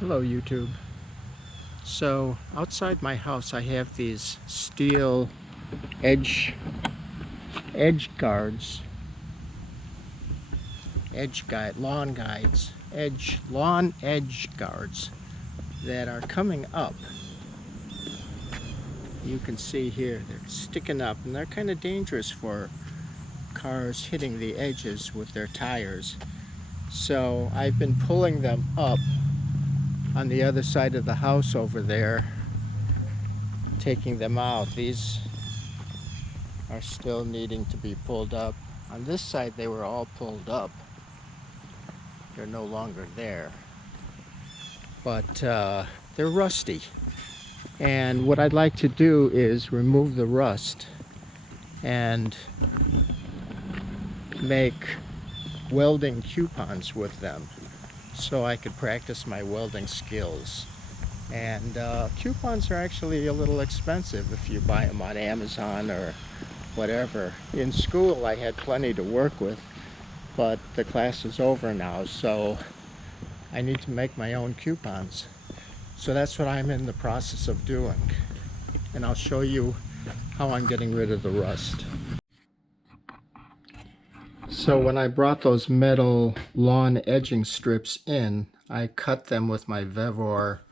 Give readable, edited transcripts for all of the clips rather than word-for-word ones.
Hello YouTube. So outside my house I have these steel edge guards, lawn edge guards that are coming up. You can see here they're sticking up and they're kind of dangerous for cars hitting the edges with their tires. So I've been pulling them up on the other side of the house over there, taking them out. These are still needing to be pulled up. On this side they were all pulled up. They're no longer there. But they're rusty. And what I'd like to do is remove the rust and make welding coupons with them so I could practice my welding skills. And coupons are actually a little expensive if you buy them on Amazon or whatever. In school I had plenty to work with, but the class is over now, so I need to make my own coupons. So that's what I'm in the process of doing. And I'll show you how I'm getting rid of the rust. So when I brought those metal lawn edging strips in, I cut them with my Evapo-Rust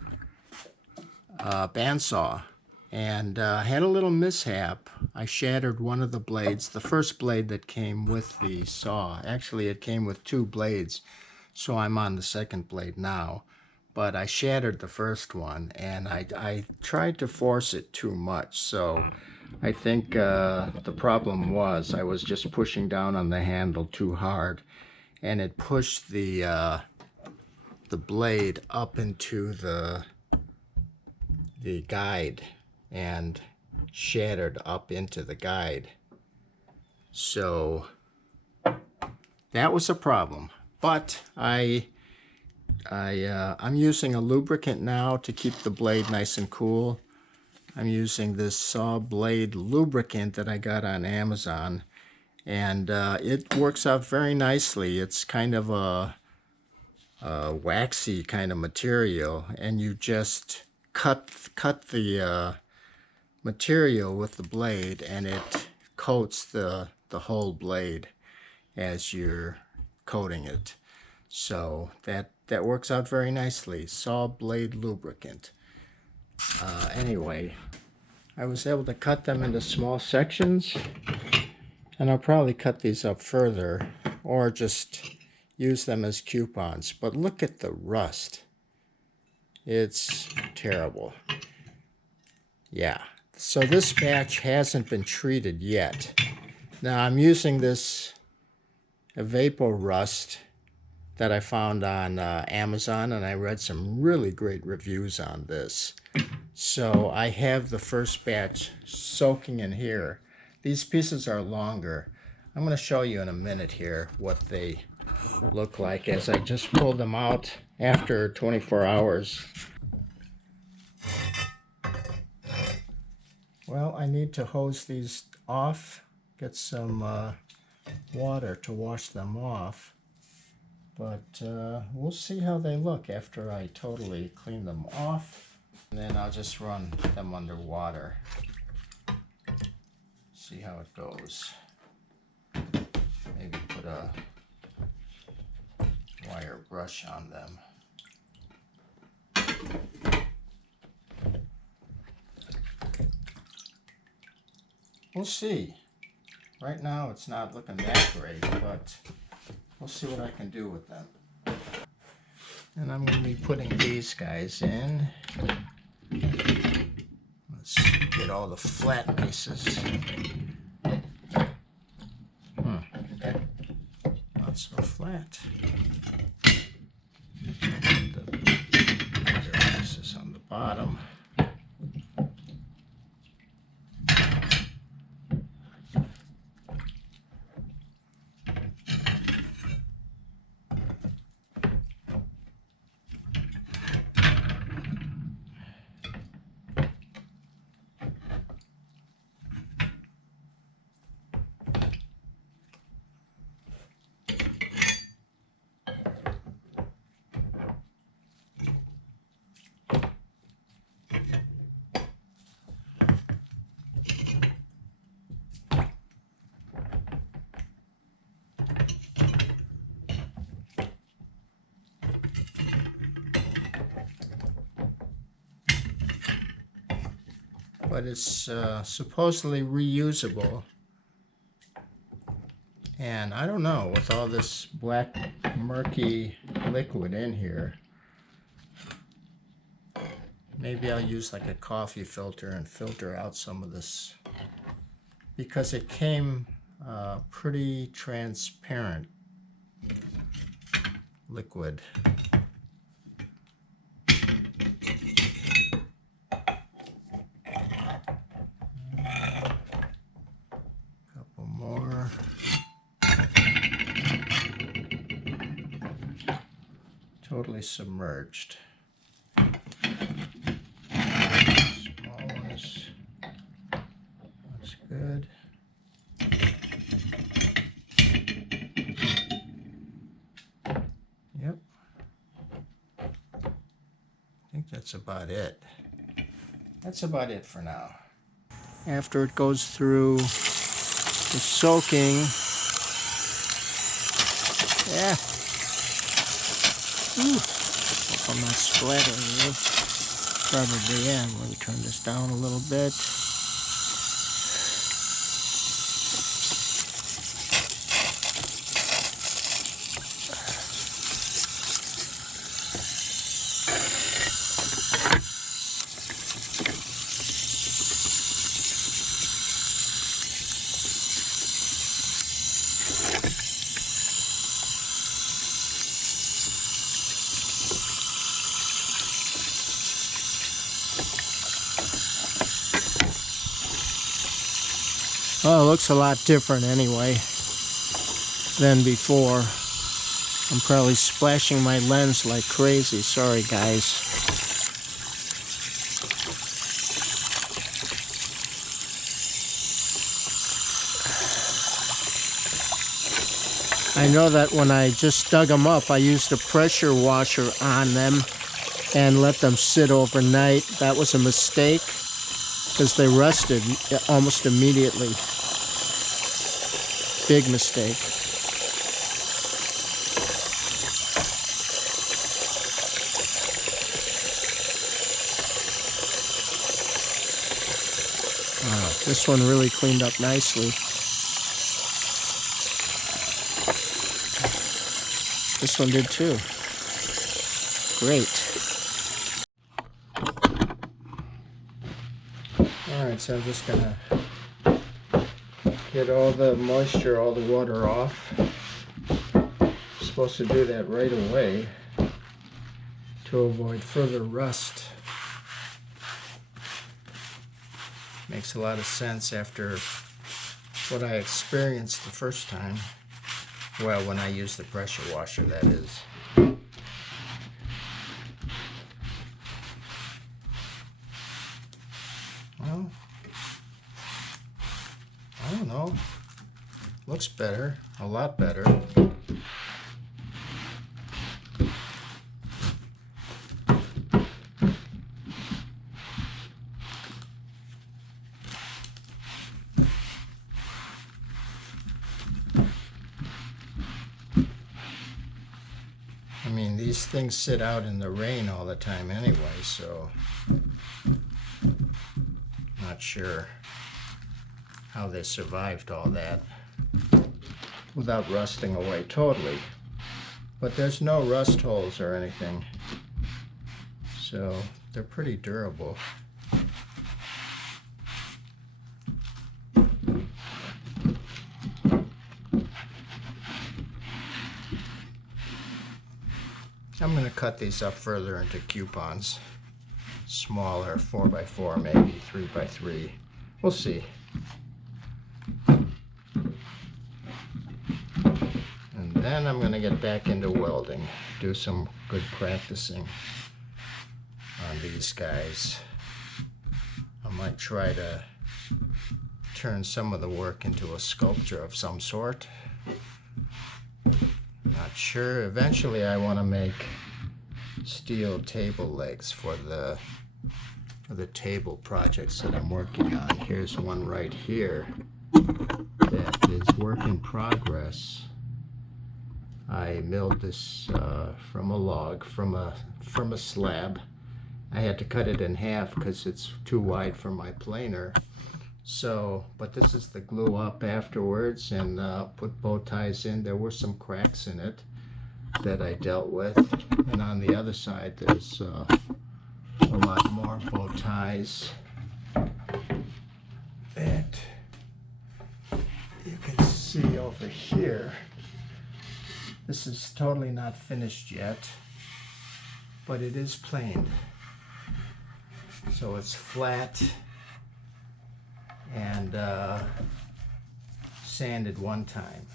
bandsaw. And had a little mishap. I shattered one of the blades, the first blade that came with the saw. Actually, it came with two blades, so I'm on the second blade now. But I shattered the first one, and I tried to force it too much. So I think the problem was I was just pushing down on the handle too hard, and it pushed the blade up into the guide and shattered up into the guide. So that was a problem. But I'm using a lubricant now to keep the blade nice and cool. I'm using this saw blade lubricant that I got on Amazon, and it works out very nicely. It's kind of a waxy kind of material, and you just cut the material with the blade, and it coats the whole blade as you're coating it. So that works out very nicely. Saw blade lubricant. Anyway, I was able to cut them into small sections, and I'll probably cut these up further or just use them as coupons. But look at the rust. It's terrible. Yeah. So this batch hasn't been treated yet. Now I'm using this Evapo-Rust that I found on Amazon, and I read some really great reviews on this. So I have the first batch soaking in here. These pieces are longer. I'm going to show you in a minute here what they look like as I just pulled them out after 24 hours. Well, I need to hose these off, get some water to wash them off, but we'll see how they look after I totally clean them off, and then I'll just run them under water, see how it goes. Maybe put a wire brush on them. We'll see. Right now it's not looking that great, but we'll see what I can do with them. And I'm going to be putting these guys in. Let's get all the flat pieces. Not so flat. The other pieces on the bottom. but it's supposedly reusable. And I don't know, with all this black murky liquid in here, maybe I'll use like a coffee filter and filter out some of this, because it came pretty transparent liquid. Couple more. Totally submerged. Small ones. That's good. Yep. I think that's about it. That's about it for now. After it goes through the soaking, yeah. Ooh, hope I'm not splattering you. Probably am. Let me turn this down a little bit. Well, it looks a lot different anyway than before. I'm probably splashing my lens like crazy. Sorry, guys. I know that when I just dug them up, I used a pressure washer on them and let them sit overnight. That was a mistake because they rusted almost immediately. Big mistake. This one really cleaned up nicely. This one did too. Great. Alright, so I'm just gonna get all the moisture, all the water off. I'm supposed to do that right away to avoid further rust. Makes a lot of sense after what I experienced the first time. Well, when I used the pressure washer, that is. Well, I don't know. Looks better, a lot better. I mean, these things sit out in the rain all the time anyway, so not sure how they survived all that without rusting away totally. But there's no rust holes or anything, so they're pretty durable. I'm going to cut these up further into coupons. Smaller, 4x4, maybe 3x3. We'll see. And then I'm going to get back into welding. Do some good practicing on these guys. I might try to turn some of the work into a sculpture of some sort. Not sure. Eventually I want to make steel table legs for the table projects that I'm working on. Here's one right here that is work in progress. I milled this from a log, from a slab, I had to cut it in half because it's too wide for my planer. So, but this is the glue up afterwards, and put bow ties in. There were some cracks in it that I dealt with, and on the other side there's a lot more bow ties that you can see over here. This is totally not finished yet, but it is planed. So it's flat and sanded one time,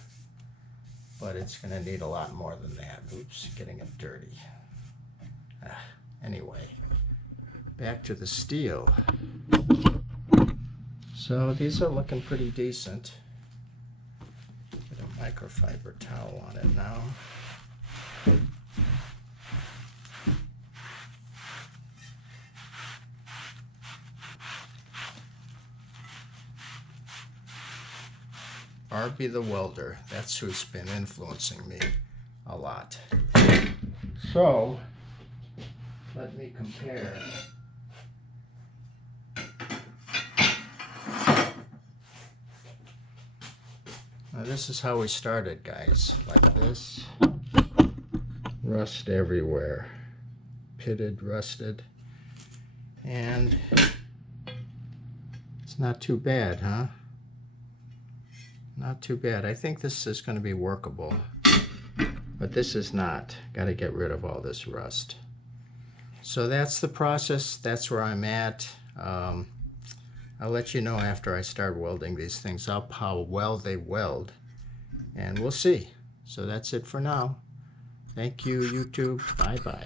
but it's going to need a lot more than that. Oops, getting it dirty. Anyway, back to the steel. So these are looking pretty decent. Get a microfiber towel on it now. Barbie the welder, that's who's been influencing me a lot. So, let me compare. Now this is how we started, guys, like this. Rust everywhere. Pitted, rusted. And it's not too bad, huh? Not too bad. I think this is going to be workable, but this is not. Got to get rid of all this rust. So that's the process. That's where I'm at. I'll let you know after I start welding these things up how well they weld, and we'll see. So that's it for now. Thank you, YouTube. Bye-bye.